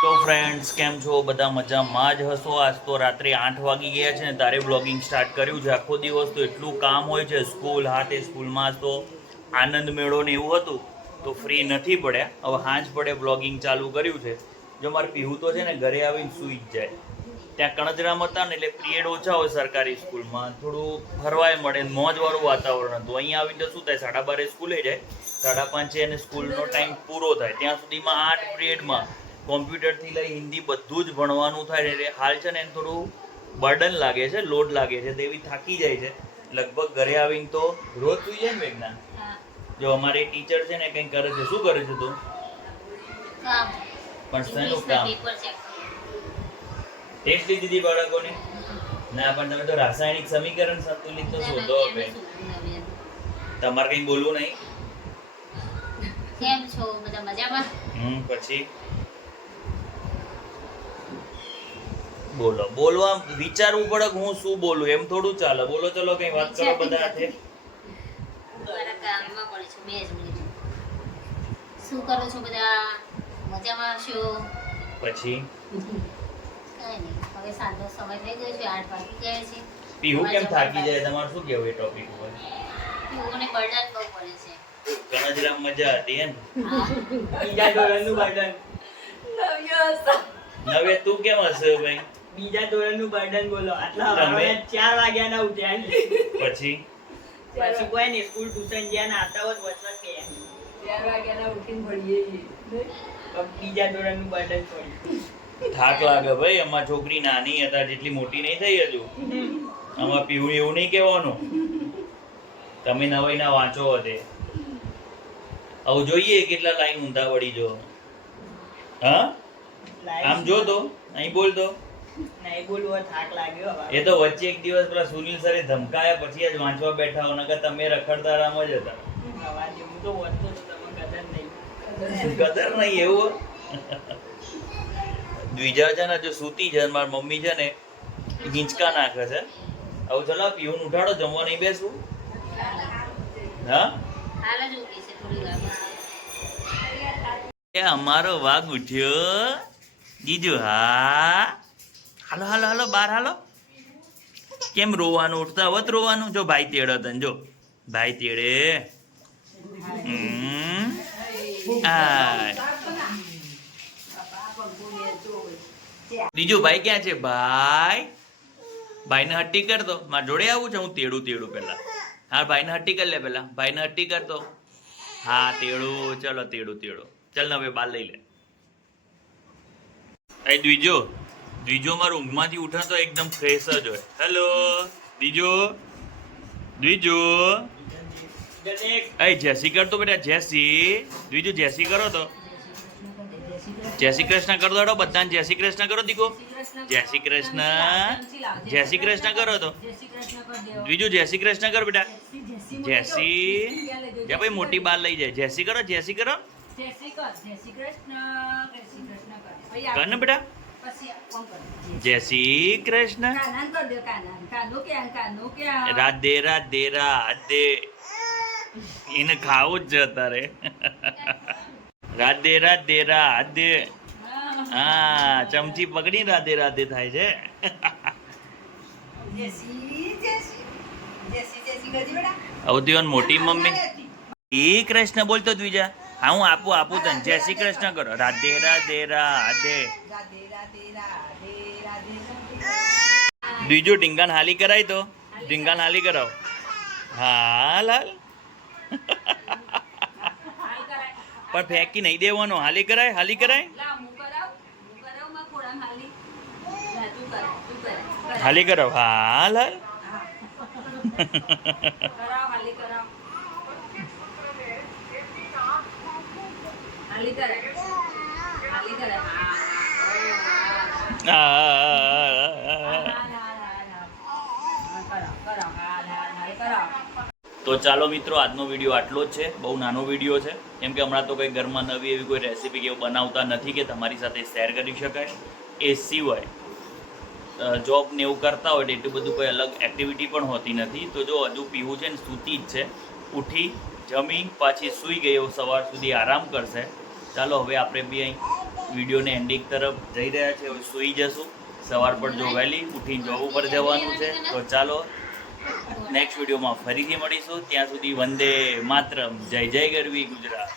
તો ફ્રેન્ડ્સ કેમ છો બધા મજામાં જ હશો. આજ તો રાત્રે 8 વાગી ગયા છે ને તારે બ્લોગિંગ સ્ટાર્ટ કર્યું છે. આખો દિવસ તો એટલું કામ હોય છે, સ્કૂલ હાથે સ્કૂલમાં તો આનંદ મેળો ને એવું હતું તો ફ્રી નથી પડ્યા. હવે હાંજ પડે બ્લોગિંગ ચાલુ કર્યું છે. જો મારે પીવું તો છે ને ઘરે આવીને સૂઈ જ જાય. ત્યાં કણજરામાં હતા ને એટલે પીરિયડ ઓછા હોય સરકારી સ્કૂલમાં, થોડું ફરવાય મળે, મોજવાળું વાતાવરણ હતું. અહીંયા આવીને શું થાય, 12:30 સ્કૂલે જાય, 5:30 અને સ્કૂલનો ટાઈમ પૂરો થાય ત્યાં સુધીમાં 8 પિરિયડમાં કોમ્પ્યુટરથી લઈ હિન્દી બધું જ ભણવાનું થાય. એટલે હાલ છે ને એને થોડું બર્ડન લાગે છે, લોડ લાગે છે, તેવી થાકી જાય છે. લગભગ ઘરે આવીને તો રોજ સુઈ જાય ને મેઘના. જો અમારે ટીચર છે ને કંઈ કરે છે. શું કરે છે તું? પણ શેનું કામ? ટેસ્ટ લીધી હતી બાળકોને? ના, પણ તમે તો રાસાયણિક સમીકરણ સંતુલિત તો શોધો હવે. તમારે કંઈ બોલવું નહીં? કેમ છો બધા મજામાં? પછી બોલો. બોલવા વિચારવું પડે કે હું શું બોલું, એમ થોડું ચાલે. બોલો, ચલો કઈ વાત કરો બધા હાથે. મારા કામમાં પડે છે 2 મિનિટ. શું કરો છો બધા? મજામાં છો? પછી કાંઈ નહીં, હવે સાંજનો સમય થઈ ગયો છે, 8 વાગી ગયા છે. પીવું કેમ થાકી જાય? તમારે શું કહેવું એ ટોપિક ઉપર? પીવુંને બર્ડન બહુ પડે છે. કણજરા મજા હતી એમ? બીજા ધોરણનું બર્ડન. નવે તું કેમ હશે ભાઈ? બીજા ધોરણનું બર્ડન બોલો. આટલા તમે? હવે 4 વાગ્યાના ઉઠ્યા છે. પછી પછી કોઈ નહીં, સ્કૂલ ટ્યુશન જ્યાં નાતા હોત વચવચ ગયા. 4 વાગ્યાના ઉઠીને ભણીએ છીએ. બીજા ધોરણનું બર્ડન છોડી. થાક લાગે ભાઈ. અમાર છોકરી નાની હતા, જેટલી મોટી નહીં થઈ હજુ. આમાં પીવું એવું નહીં કહેવાનું. તમે નવાઈ ના વાંચો હતે. હવે જોઈએ કેટલા લાઈન ઊંધા વળી જો. હા, આમ જો તો અહીં બોલ તો. નહીં બોલવો, થાક લાગ્યો હવે. એ તો વચ્ચે એક દિવસ પેલા સુનિલ સરે ધમકાયા પછી જ વાંચવા બેઠા હો, નકર તમે રખડતા રામ જ હતા. હવા જેવું તો વધતું તો તમે કદર નહીં. કદર નહીં એવું. દ્વિજા છે ને જો સૂતી છે, મારી મમ્મી છે ને હિંચકા નાખે છે. હવે ચલો પીવું ઉઠાડો, જમવા નહીં બેસવું. હા, હાલ જ ઊંઘી છે, થોડી વાર. એ અમારો વાઘ ઉઠ્યો જીજુ. હા, હાલો હાલો હાલો બહાર હાલો. કેમ રોવાનું? ઉઠતા વત રોવાનું. જો ભાઈ તેડે તને, જો ભાઈ તેડે. બીજું ભાઈ ક્યાં છે? ભાઈ, ભાઈને હટ્ટી કર દો. મારા જોડે આવું છે? હું તેડું પેલા. હા, ભાઈને હટ્ટી કરી લે પેલા. ભાઈને હટ્ટી કર દો. હા, તેડું. ચલો તેડું. ચાલ ને હવે બાર લઈ લે. એ દ્વિજો મારું ઊંઘમાંથી ઉઠે તો એકદમ ફ્રેશ જ હોય. હેલો દ્વિજો. એ જેસી કર તો બેટા, જેસી. દ્વિજો જેસી કરો તો. જય શ્રી કૃષ્ણ કરો દો બધાને. જય શ્રી કૃષ્ણ કરો દીકો. જય શ્રી કૃષ્ણ. જય શ્રી કૃષ્ણ કરો તો. દ્વિજો જય શ્રી કૃષ્ણ કર બેટા. જય શ્રી. જા ભાઈ મોટી બાર લઈ જાય. જય શ્રી કરો. જય શ્રી કૃષ્ણ. કર ને બેટા. જય શ્રી કૃષ્ણ. કાનાન કર દો, કાનો ક્યાં. રાધે રાધે રાધે. એને ખાવું જ છે અત્યારે. રાધે રાધે રાધે. હા, ચમચી પકડી રાધે રાધે થાય છે. અવધીવન મોટી મમ્મી. શ્રી કૃષ્ણ બોલતો દ્વિજા. હા, હું આપું તને. જય શ્રી કૃષ્ણ કરો. રાધે રાધે રાધે. દ્વિજો ઢીંગાન હાલી કરાય તો. ઢીંગાન હાલી કરાવ. હા લાલ. પણ ફેંકી નહીં દેવાનો. હાલી કરાય. હાલી કરાવ. હા લાલ. તો ચાલો મિત્રો, આજનો વિડીયો આટલો જ છે. બહુ નાનો વિડીયો છે, કેમ કે હમણાં તો કંઈ ઘરમાં નવી એવી કોઈ રેસીપી કે એવું બનાવતા નથી કે તમારી સાથે શેર કરી શકાય. એ સિવાય જોબ ને એવું કરતા હોય તો એટલું બધું કોઈ અલગ એક્ટિવિટી પણ હોતી નથી. તો જો હજુ પીવું છે ને સૂતી જ છે. ઉઠી જમી પાછી સૂઈ ગઈ, સવાર સુધી આરામ કરશે. ચાલો હવે આપણે બી અહીં વિડીયોને એન્ડિંગ તરફ જઈ રહ્યા છે. હવે સૂઈ જશું. સવાર પડજો વહેલી ઉઠીને જોબ ઉપર જવાનું છે. તો ચાલો નેક્સ્ટ વિડીયોમાં ફરીથી મળીશું. ત્યાં સુધી વંદે માતરમ. જય જય ગરવી ગુજરાત.